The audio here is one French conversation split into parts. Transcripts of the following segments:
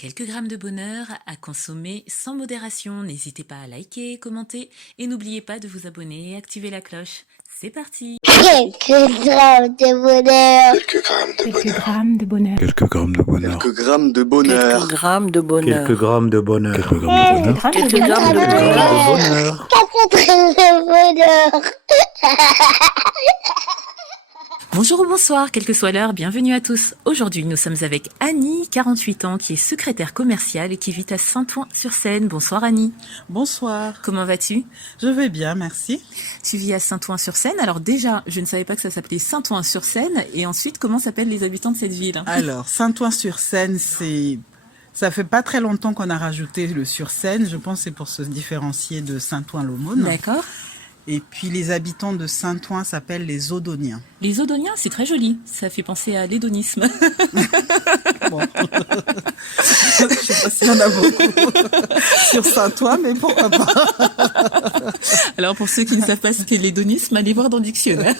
Quelques grammes de bonheur à consommer sans modération. N'hésitez pas à liker, commenter et n'oubliez pas de vous abonner et activer la cloche. C'est parti. Quelques grammes de bonheur. Quelques grammes de bonheur. Quelques grammes de bonheur. Quelques grammes de bonheur. Quelques grammes de bonheur. Quelques grammes de bonheur. Quelques grammes de bonheur. Quelques grammes de bonheur. Quelques grammes de bonheur. Bonjour ou bonsoir, quelle que soit l'heure, bienvenue à tous. Aujourd'hui, nous sommes avec Annie, 48 ans, qui est secrétaire commerciale et qui vit à Saint-Ouen-sur-Seine. Bonsoir Annie. Bonsoir, Comment vas-tu? je vais bien, merci. Tu vis à Saint-Ouen-sur-Seine. Alors déjà, je ne savais pas que ça s'appelait Saint-Ouen-sur-Seine. Et ensuite, comment s'appellent les habitants de cette ville? Alors, Saint-Ouen-sur-Seine, ça fait pas très longtemps qu'on a rajouté le sur-Seine. Je pense que c'est pour se différencier de Saint-Ouen-l'Aumône. D'accord. Et puis les habitants de Saint-Ouen s'appellent les Odoniens. Les Odoniens, c'est très joli. Ça fait penser à l'hédonisme. Bon. Je sais pas s'il y en a beaucoup sur Saint-Ouen, mais pourquoi pas. Alors pour ceux qui ne savent pas ce qu'est l'hédonisme, allez voir dans le dictionnaire.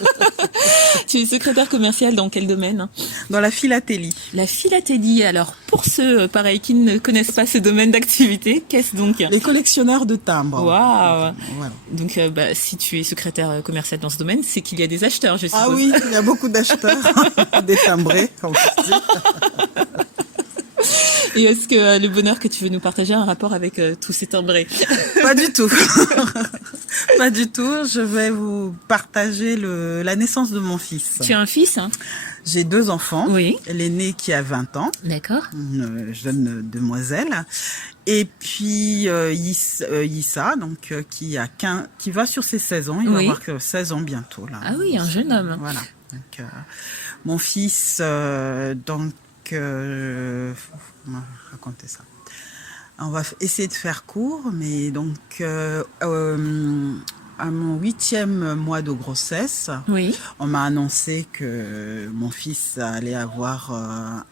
Tu es secrétaire commerciale dans quel domaine? Dans la philatélie. La philatélie. Alors pour ceux, pareil, qui ne connaissent pas ce domaine d'activité, qu'est-ce donc? Les collectionneurs de timbres. Waouh. Voilà. Donc si tu es secrétaire commerciale dans ce domaine, c'est qu'il y a des acheteurs, je suppose. Ah oui, il y a beaucoup d'acheteurs, des timbrés, comme on dit. Et est-ce que le bonheur que tu veux nous partager a un rapport avec tous ces timbrés? Pas du tout. Pas du tout. Je vais vous partager la naissance de mon fils. Tu as un fils, hein? J'ai 2 enfants. Oui. L'aîné qui a 20 ans, D'accord. une jeune demoiselle. Et puis Issa, donc qui va sur ses 16 ans. Il va Oui. avoir que 16 ans bientôt là. Ah oui, un jeune homme. Voilà. Donc, mon fils, comment raconter ça? On va essayer de faire court, mais donc à mon 8e mois de grossesse, Oui. on m'a annoncé que mon fils allait avoir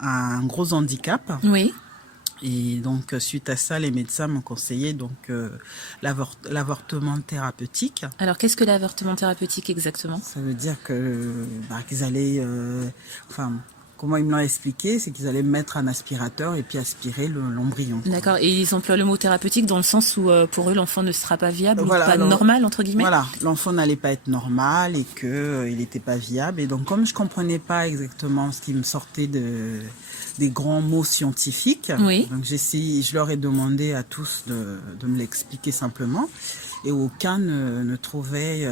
un gros handicap. Oui. Et donc, suite à ça, les médecins m'ont conseillé donc l'avortement thérapeutique. Alors qu'est-ce que l'avortement thérapeutique exactement? Ça veut dire qu'ils allaient, comment ils me l'ont expliqué, c'est qu'ils allaient mettre un aspirateur et puis aspirer l'embryon. D'accord. Et ils emploient le mot thérapeutique dans le sens où pour eux l'enfant ne sera pas viable Voilà, ou pas alors, normal entre guillemets. Voilà, l'enfant n'allait pas être normal et que il n'était pas viable. Et donc, comme je comprenais pas exactement ce qui me sortait des grands mots scientifiques, Oui. donc je leur ai demandé à tous de me l'expliquer simplement. Et aucun ne trouvait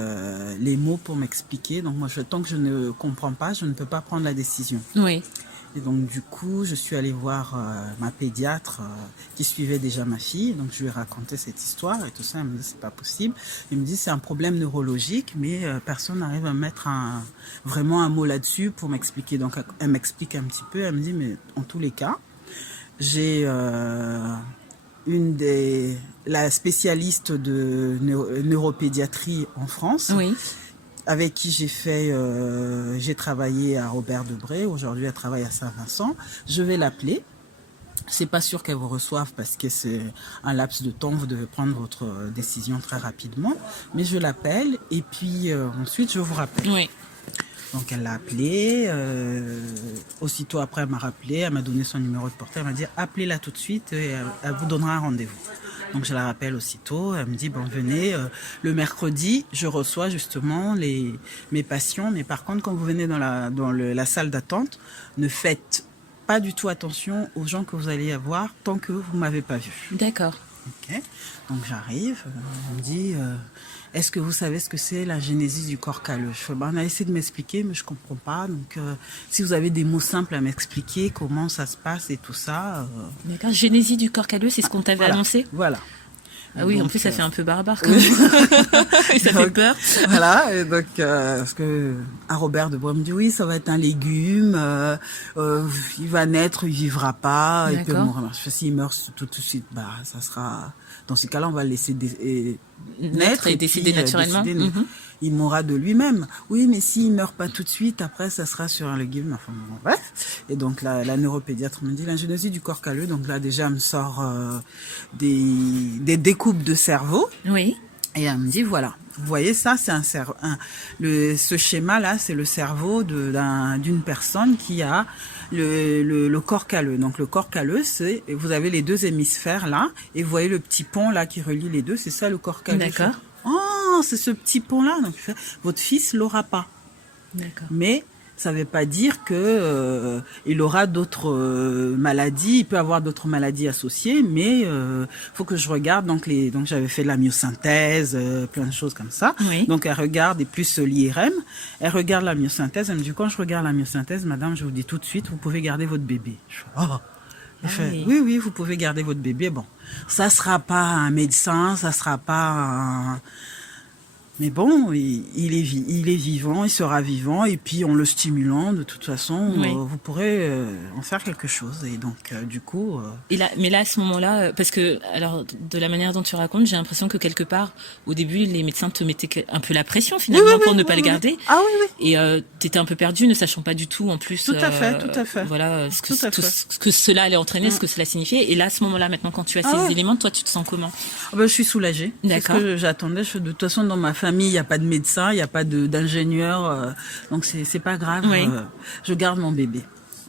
les mots pour m'expliquer. Donc moi, tant que je ne comprends pas, je ne peux pas prendre la décision. Oui. Et donc du coup, je suis allée voir ma pédiatre qui suivait déjà ma fille. Donc je lui ai raconté cette histoire et tout ça. Elle me dit c'est pas possible. Elle me dit c'est un problème neurologique, mais personne n'arrive à mettre vraiment un mot là-dessus pour m'expliquer. Donc elle m'explique un petit peu. Elle me dit mais en tous les cas, j'ai la spécialiste de neuropédiatrie en France, Oui. avec qui j'ai travaillé à Robert Debré. Aujourd'hui, elle travaille à Saint-Vincent. Je vais l'appeler. C'est pas sûr qu'elle vous reçoive parce que c'est un laps de temps. Vous devez prendre votre décision très rapidement. Mais je l'appelle et puis ensuite je vous rappelle. Oui. Donc elle l'a appelé, aussitôt après elle m'a rappelé, elle m'a donné son numéro de portable, elle m'a dit appelez-la tout de suite et elle vous donnera un rendez-vous. Donc je la rappelle aussitôt, elle me dit bon venez, le mercredi je reçois justement mes patients, mais par contre quand vous venez dans la salle d'attente, ne faites pas du tout attention aux gens que vous allez avoir tant que vous ne m'avez pas vu. D'accord. Ok, donc j'arrive, on me dit est-ce que vous savez ce que c'est la génésie du corps calleux? On a essayé de m'expliquer, mais je ne comprends pas. Donc, si vous avez des mots simples à m'expliquer, comment ça se passe et tout ça. D'accord. Génésie du corps calleux, c'est ce qu'on t'avait Voilà. annoncé? Voilà. Ah oui, en Donc, plus ça fait un peu barbare quand même. Et ça fait peur. Voilà, et donc parce que à Robert Debré me dit oui, ça va être un légume, il va naître, il vivra pas, il peut D'accord. mourir. S'il meurt tout de suite, ça sera. Dans ces cas-là, on va le laisser Naître et décider puis, naturellement. décider, il mourra de lui-même. Oui, mais s'il meurt pas tout de suite, après, ça sera sur un légume. Enfin, bon, bref. Et donc, la neuropédiatre me dit la génésie du corps calleux. Donc là, déjà, elle me sort des découpes de cerveau. Oui. Et elle me dit, voilà, Vous voyez, ça, c'est ce schéma-là, c'est le cerveau d'une personne qui a le corps calleux. Donc, le corps calleux, vous avez les deux hémisphères là, et vous voyez le petit pont là qui relie les deux, c'est ça le corps calleux. D'accord. Oh, c'est ce petit pont-là. Donc, votre fils l'aura pas. D'accord. Mais ça ne veut pas dire que il aura d'autres maladies. Il peut avoir d'autres maladies associées, mais faut que je regarde. Donc j'avais fait de la myosynthèse, plein de choses comme ça. Oui. Donc elle regarde et plus l'IRM. Elle regarde la myosynthèse. Elle me dit quand je regarde la myosynthèse, madame, je vous dis tout de suite, vous pouvez garder votre bébé. Je fais, oh. Elle fait, oui, vous pouvez garder votre bébé. Bon, ça sera pas un médecin, ça sera pas un... Mais bon, il est vivant, il sera vivant, et puis en le stimulant, de toute façon, vous pourrez en faire quelque chose. Et donc, du coup... Mais là, à ce moment-là, parce que, alors, de la manière dont tu racontes, j'ai l'impression que quelque part, au début, les médecins te mettaient un peu la pression, finalement, pour ne pas le garder. Ah oui. Et t'étais un peu perdu, ne sachant pas du tout, en plus... Tout à fait. Voilà, ce que cela allait entraîner, ce que cela signifiait. Et là, à ce moment-là, maintenant, quand tu as ces éléments, toi, tu te sens comment? Je suis soulagée. D'accord. C'est ce que j'attendais. De toute façon, dans ma famille, il n'y a pas de médecin, il n'y a pas d'ingénieur, donc c'est pas grave. Oui. Je garde mon bébé.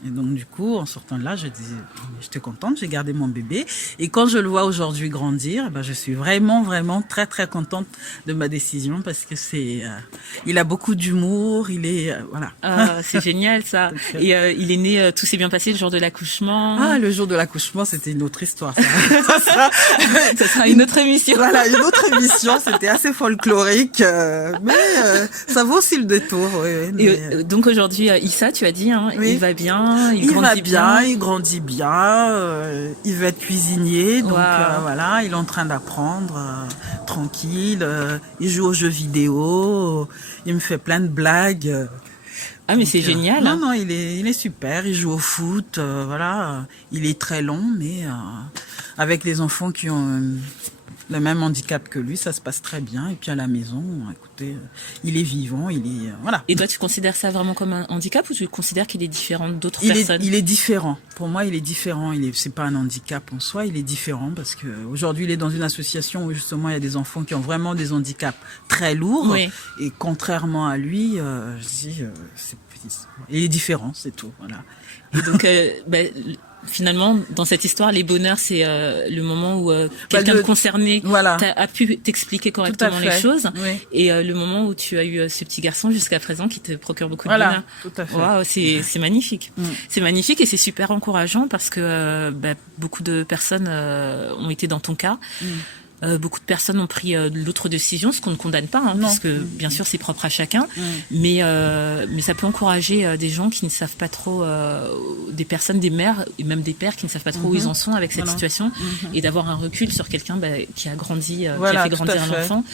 Et donc du coup, en sortant de là, j'étais contente, j'ai gardé mon bébé. Et quand je le vois aujourd'hui grandir, je suis vraiment, vraiment très, très contente de ma décision parce que il a beaucoup d'humour, il est, voilà. Ah, c'est génial ça. Et il est né, tout s'est bien passé le jour de l'accouchement. Ah, le jour de l'accouchement, c'était une autre histoire. Ça sera une autre émission. Voilà, une autre émission. C'était assez folklorique, mais ça vaut aussi le détour. Oui, et donc aujourd'hui, Issa, tu as dit, il va bien. Il grandit bien, il grandit bien, il veut être cuisinier, donc voilà, il est en train d'apprendre, tranquille, il joue aux jeux vidéo, il me fait plein de blagues. Ah mais c'est génial. Non, il est super, il joue au foot, voilà, il est très long, mais avec les enfants qui ont le même handicap que lui, ça se passe très bien. Et puis à la maison, écoutez, il est vivant, il est... voilà. Et toi, tu considères ça vraiment comme un handicap ou tu considères qu'il est différent d'autres personnes? Il est différent. Pour moi, il est différent. C'est pas un handicap en soi, il est différent parce que aujourd'hui, il est dans une association où justement, il y a des enfants qui ont vraiment des handicaps très lourds. Oui. Et contrairement à lui, il est différent, c'est tout. Voilà. Et donc, finalement, dans cette histoire, les bonheurs, c'est le moment où quelqu'un de concerné a pu t'expliquer correctement les choses. Oui. Et le moment où tu as eu ce petit garçon jusqu'à présent qui te procure beaucoup de bonheur. Tout à fait. Wow, c'est magnifique. C'est magnifique et c'est super encourageant parce que beaucoup de personnes ont été dans ton cas. Beaucoup de personnes ont pris l'autre décision, ce qu'on ne condamne pas, parce que bien sûr c'est propre à chacun, mais ça peut encourager des gens qui ne savent pas trop, des personnes, des mères et même des pères qui ne savent pas trop où ils en sont avec cette situation, et d'avoir un recul sur quelqu'un qui a grandi, qui a fait grandir un enfant,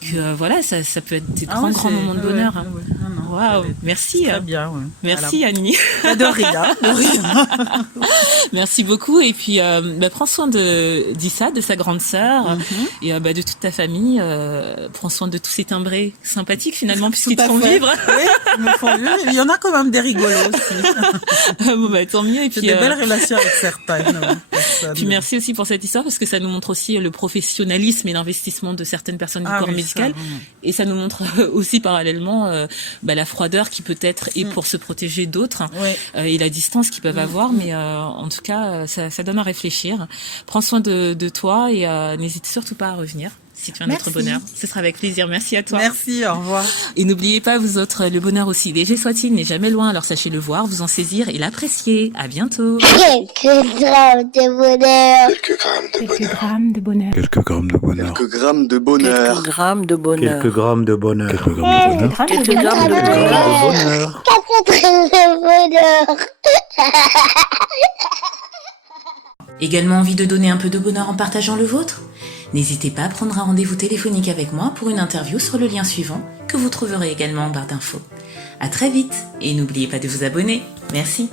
que voilà, ça peut être des grands moments de bonheur. Waouh, merci. Très bien. Merci Annie. De rien. Merci beaucoup et puis prends soin d'Issa, de sa grande sœur. Et de toute ta famille, prends soin de tous ces timbrés sympathiques finalement puisqu'ils te font vivre. Oui, ils me font vivre. Il y en a quand même des rigolos aussi. Bon tant mieux. Et puis j'ai des belles relations avec certaines. Puis merci aussi pour cette histoire parce que ça nous montre aussi le professionnalisme et l'investissement de certaines personnes du corps médical. Et ça nous montre aussi parallèlement la froideur qui peut être et pour se protéger d'autres et la distance qu'ils peuvent avoir. Mais en tout cas, ça donne à réfléchir. Prends soin de toi et n'hésite surtout pas à revenir si tu as notre bonheur. Ce sera avec plaisir. Merci à toi. Merci, au revoir. Et n'oubliez pas, vous autres, le bonheur aussi léger soit-il n'est jamais loin. Alors sachez le voir, vous en saisir et l'apprécier. À bientôt. Quelques grammes de bonheur. Quelques grammes de bonheur. Quelques grammes de bonheur. Quelques grammes de bonheur. Quelques grammes de bonheur. Quelques grammes de bonheur. Quelques grammes de bonheur. Quelques grammes de bonheur. Quelques grammes de bonheur. Également envie de donner un peu de bonheur en partageant le vôtre? N'hésitez pas à prendre un rendez-vous téléphonique avec moi pour une interview sur le lien suivant que vous trouverez également en barre d'infos. À très vite et n'oubliez pas de vous abonner. Merci.